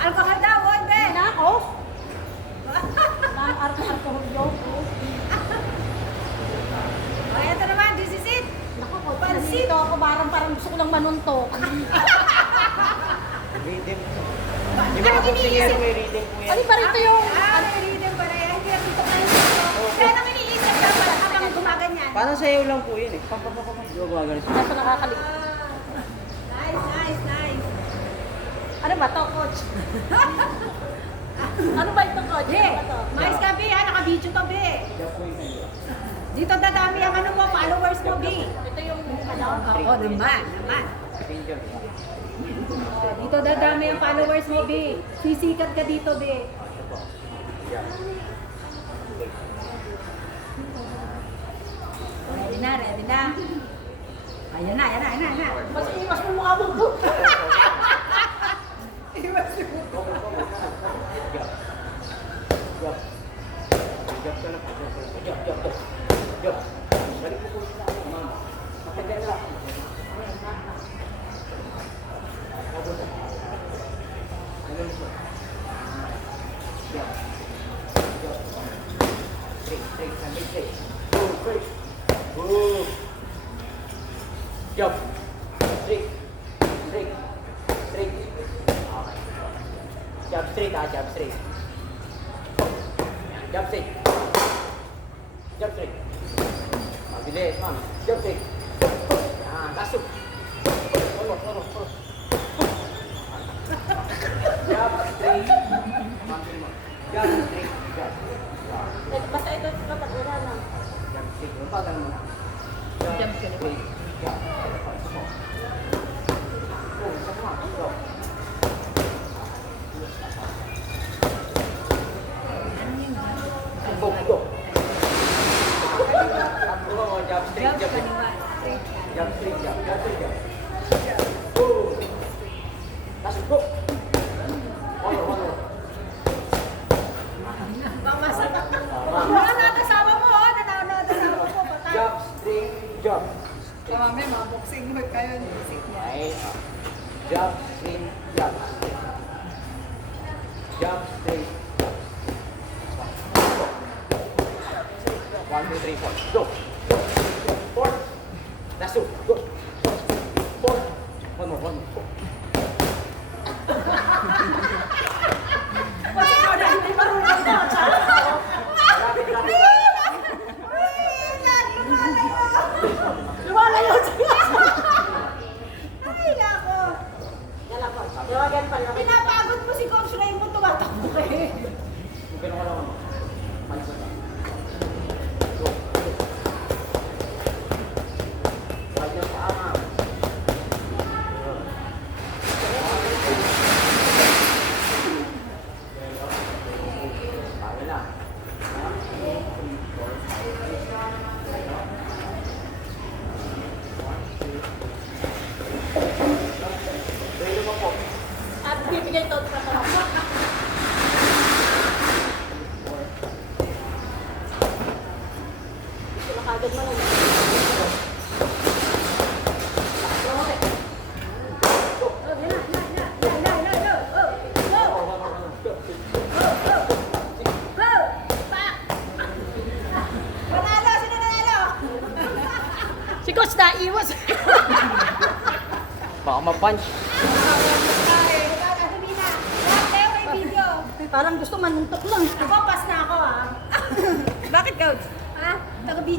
Alcohol daw, oy, be. Na ako? Nang alcohol yun. O, eto naman, this is it. Naku, Pansit. dito ako parang gusto ko lang manuntok. Reading. Anong iniisip? May reading po yan. Ano pa rito yung... Ano yung reading ba na yan? Hindi ang tutok na yung tutok. Kaya anong iniisip ka pala habang gumaganyan? Parang sayaw lang po yun eh. Di ba gumagano siya? Nasa nakakalik. Nice. Ano ba to, coach? Ano ba ito, coach? Be, Ano ba to? mais ka, be, ha? Naka-video to, be. Dito dadami ang ano mo, followers mo, be. Ito yung ano? Oo, naman. Angel. Dito dadami ang followers mo, be. Sisikat ka dito, be. Ready na. Ayan na. Mas iwas mo mukha mo to. Job ka lang. Job. Balik mo po siya. Ma'am. Matagal lang. Jump. Straight. Okay. Jump straight, jump straight. Jump straight. Mabilis, ma'am. Jump straight. Tasok. Puro. Jump straight. Jump straight. Basta ito kapag wala na. Jump straight. Bagal mo. Jump straight. Go. Jump straight. Jump straight. Go. Tasok. Go. One. Natasawa mo, nanonood asawa mo. Jump straight. Jump. Mamaya, mga boxing mo kayo. Right. Jump straight. Jump. Jump straight. 1, 2, 3, 4. Go. 4. Tasok. Go. 4. One more. Kasi ikaw na hindi marunong to, tsaka. Lumalayo siya. Ay, nako. Yan ako. Tawagan pa lang. Pinapagod mo si Coach Raymond, tumatakbo ka eh. Ganun ka lang. Malikot lang. Go. Wag yung paa, ma'am. Bago lang. 1, 2, 3. At bibigay ito sa mga. Gusto na kagad man. Sino nanalo? Si Coach na iwas. Baka ma-punch. Parang gusto manuntok lang. Ako, pass na ako ah. Bakit, Coach? Ha? Taga-video